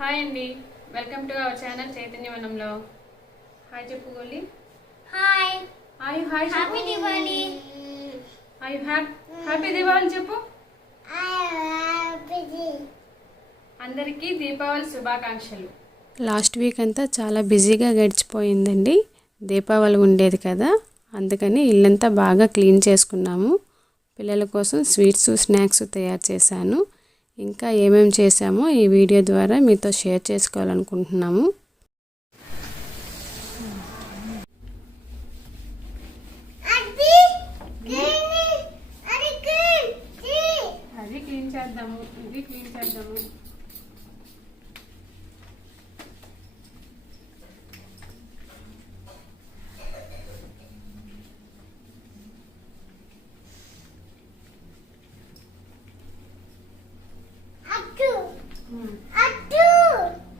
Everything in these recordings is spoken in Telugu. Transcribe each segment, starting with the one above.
హాయ్ అండి, వెల్కమ్ టు అవర్ ఛానల్ చైతన్యవనంలో. హాయ్ చెప్పు Goli. Hi. Hi hi happy Diwali. Happy Diwali చెప్పు. అందరికీ దీపావళి శుభాకాంక్షలు. లాస్ట్ వీక్ అంతా చాలా బిజీగా గడిచిపోయిందండి. దీపావళి ఉండేది కదా, అందుకని ఇల్లంతా బాగా క్లీన్ చేసుకున్నాము. పిల్లల కోసం స్వీట్స్ స్నాక్స్ తయారు చేశాను. ఇంకా ఏమేమి చేశామో ఈ వీడియో ద్వారా మీతో షేర్ చేసుకోవాలనుకుంటున్నాము. అది క్లీన్ చేద్దాము, ఇది క్లీన్ చేద్దాము.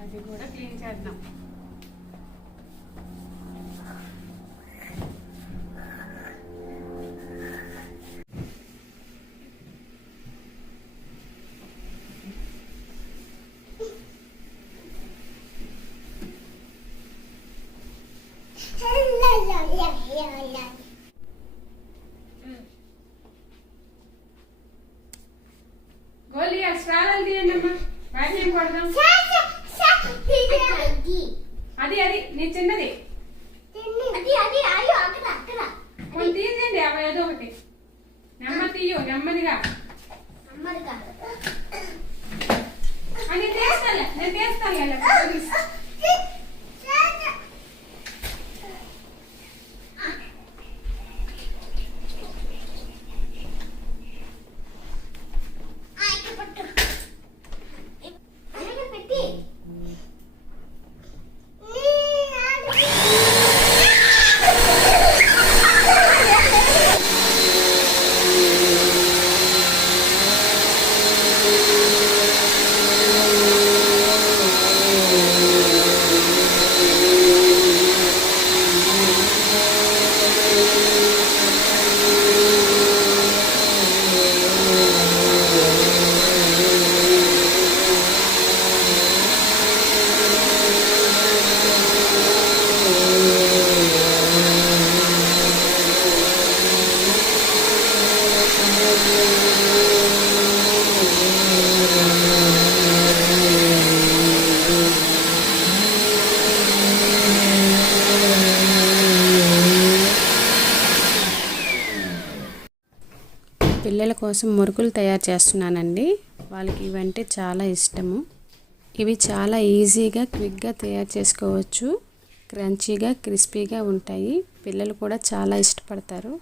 అది కూడా క్లీన్ చేద్దాం. గోలి ఆ స్టారాలు తీయండి అమ్మా, బ్యాగ్ కొడదాం. అది అది నీ చిన్నది కొన్ని తీసేయండి. అవి ఏదో ఒకటి నెమ్మదిగా. నేను తీస్తాను. పిల్లల కోసం మురుకులు తయారు చేస్తున్నానండి. వాళ్ళకి ఇవంటే చాలా ఇష్టము. ఇవి చాలా ఈజీగా క్విక్గా తయారు చేసుకోవచ్చు. క్రంచీగా క్రిస్పీగా ఉంటాయి. పిల్లలు కూడా చాలా ఇష్టపడతారు.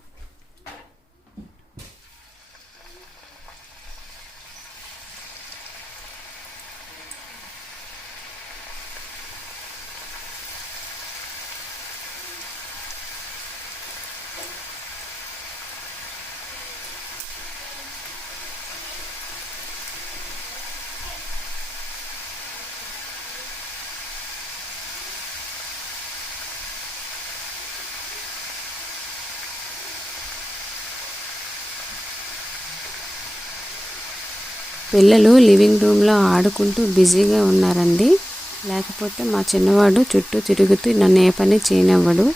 పిల్లలు లివింగ్ రూమ్లో ఆడుకుంటూ బిజీగా ఉన్నారండి. లేకపోతే మా చిన్నవాడు చుట్టూ తిరుగుతూ నన్ను ఏ పని చేయనివ్వడు.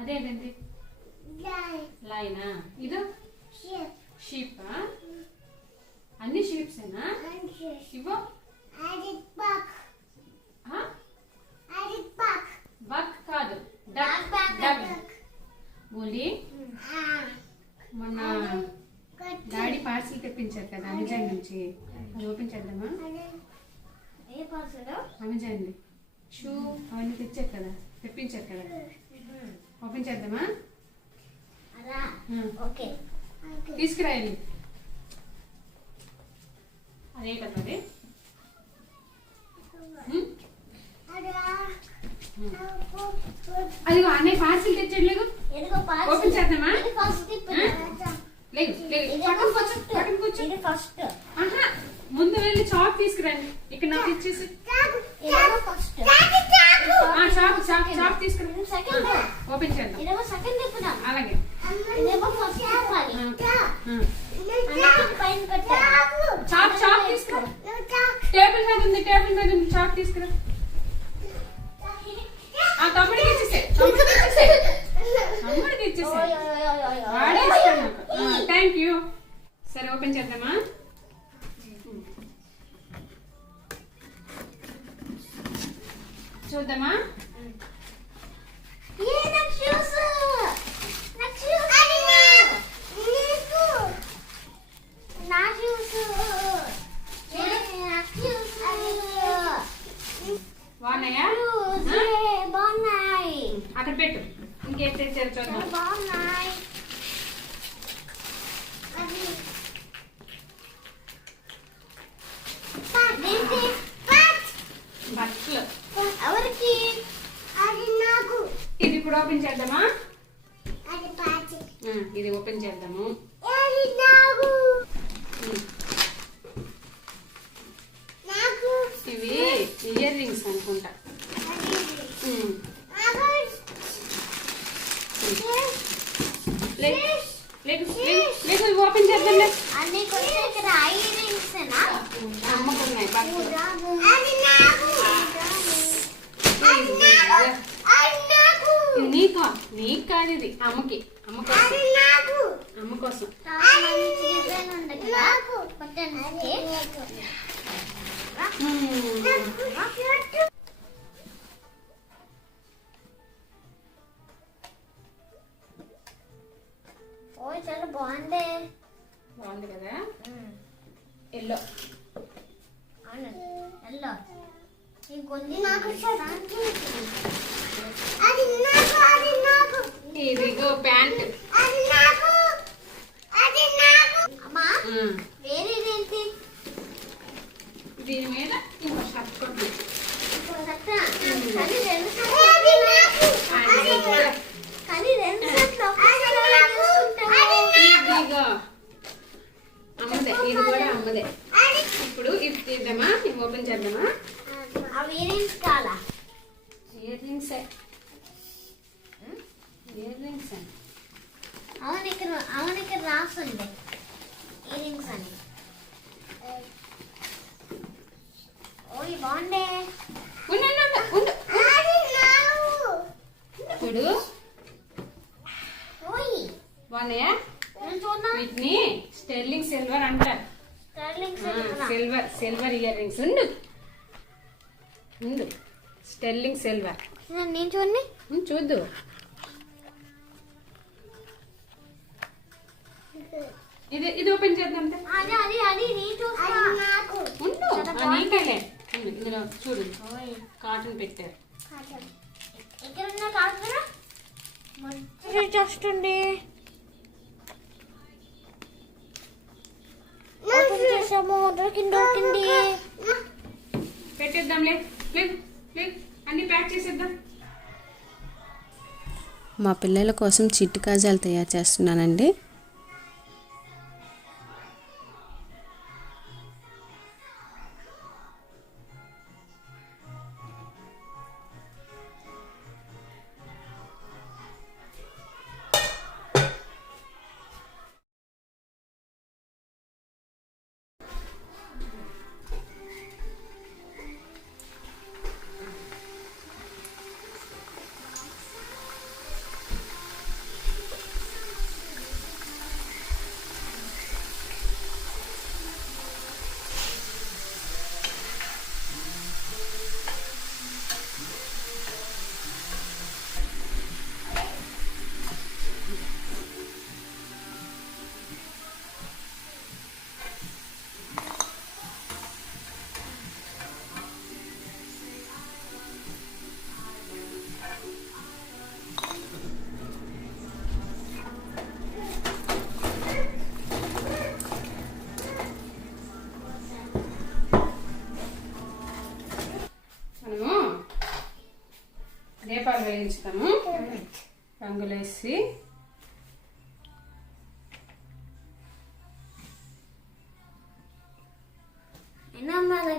అదేంటి లైనా? ఇదో షీపా? అన్ని షీప్సేనా? ఇవో బక్ కాదు, డక్. డక్ ఓన్లీ మొన్న డాడీ పార్సిల్ తెప్పించారు కదా అమెజాన్ నుంచి, అది ఓపెన్ చేద్దామా? అమెజాన్ షూ అవన్నీ తెచ్చారు కదా, తెప్పించారు కదా, ఓపెన్ చేద్దామా? తీసుకురాయాలి. అదే కదా అది. అదిగో అన్నయ్య పార్సిల్ తెచ్చాడు, ఓపెన్ చేద్దామా? లేదు పక్కన కూర్చో. ముందు వెళ్ళి చాక్ తీసుకురండి, ఇక్కడ నాకు ఇచ్చేసి. చాక్ తీసుకురా, ఓపెన్ చేద్దాం. అలాగే చాక్ తీసుకురా. టేబుల్ మీద ఉంది, చాక్ తీసుకురా. తమ్ముడికి ఇచ్చేసే. వాడే ఇస్తాను నాకు. Thank you. సరే ఓపెన్ చేద్దామా? చూద్దామా? బాగున్నాయా? అక్కడ పెట్టు. ఇంకేం తెచ్చారు చూద్దాం. బట్టలు ఎవరికి? ఇది ఇప్పుడు ఓపెన్ చేద్దామా? ఇది ఓపెన్ చేద్దాము. ఇవి ఇయర్ రింగ్స్ అనుకుంటా. ఓపెన్ చేద్దాం. అమ్మకున్నాయి నీకు కాదు, ఇది అమ్మకి. అమ్మ కోసం. చాలా బాగుంది కదా. ఎల్లో ఎల్లో ఇదిగో ప్యాంట్. వేరేదేంటి? దీని మీద ఇంకో షర్ట్ కొట్టు. ఇదిగో అమ్మదే, ఇది కూడా అమ్మదే. ఇప్పుడు ఇది తీద్దామా? ఇది ఓపెన్ చేద్దామా? ఇయర్ రింగ్స్ అవును, ఇక్కడ రాస్తుంది ఇయర్ రింగ్స్ అని. ఓయ్ బాగుండే. చూడు బాగున్నాయా? వీటిని స్టెర్లింగ్ సిల్వర్ అంటారు. Silver ear rings. ఉండు స్టెర్లింగ్ సిల్వర్. నేను చూడండి, చూద్దు. ఇది ఓపెన్ చేద్దాం. నీకేలే. ఇందులో చూడు కాటన్ పెట్టారు. చూడండి పెట్టేద్దాంలే. అన్ని ప్యాక్ చేసేద్దాం. మా పిల్లల కోసం చిట్టు కాజాలు తయారు చేస్తున్నానండి. దీపాలు వెలిగించుతాము. రంగులేసి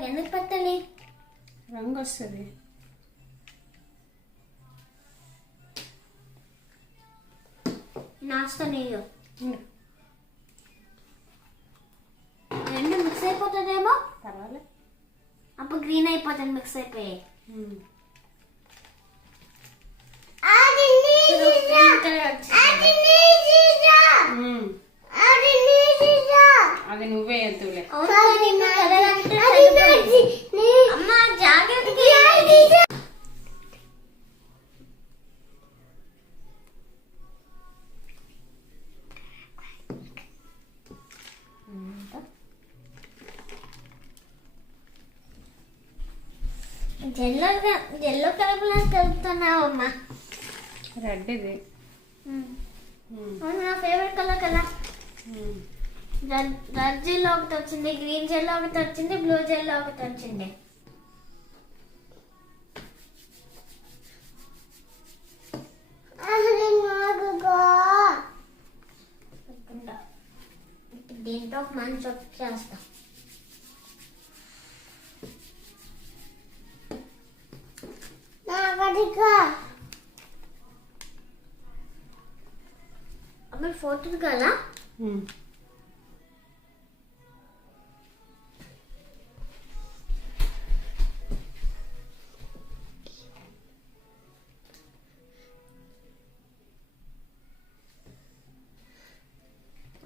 ఎందుకు పెట్టాలి? రంగు వస్తుంది. నాస్తా నీళ్ళు రెండు మిక్స్ అయిపోతుందేమో. పర్వాలే, అప్పుడు గ్రీన్ అయిపోతుంది మిక్స్ అయిపోయి. అది నువ్వే ఎత్తులే. అమ్మా జాగ్రత్తగా. ఎల్లో కలర్ కలుపుతున్నావు అమ్మా. రెడ్ ఇది. నా ఫేవరెట్ కలర్ కదా. రెడ్ జెల్లో ఒకటి వచ్చింది, గ్రీన్ జెల్లో ఒకటి వచ్చింది, బ్లూ జెల్లో ఒకటి వచ్చింది. దీంట్లో ఒక మంచి ఒకటి చేస్తా. అప్పుడు ఫోటో కదా.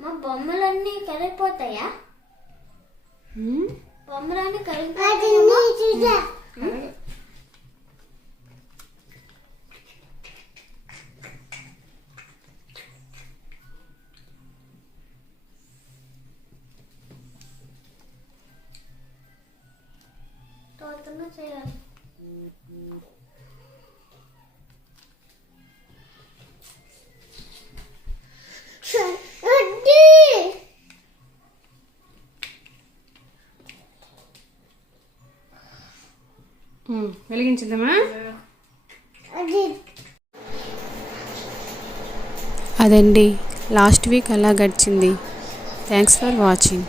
మా బొమ్మలన్నీ కలిగిపోతాయా? బొమ్మలన్నీ కలిగిపోతాయా? తోటగా చేయాలి. వెలిగించుదామా? అదండి, లాస్ట్ వీక్ అలా గడిచింది. Thanks for watching.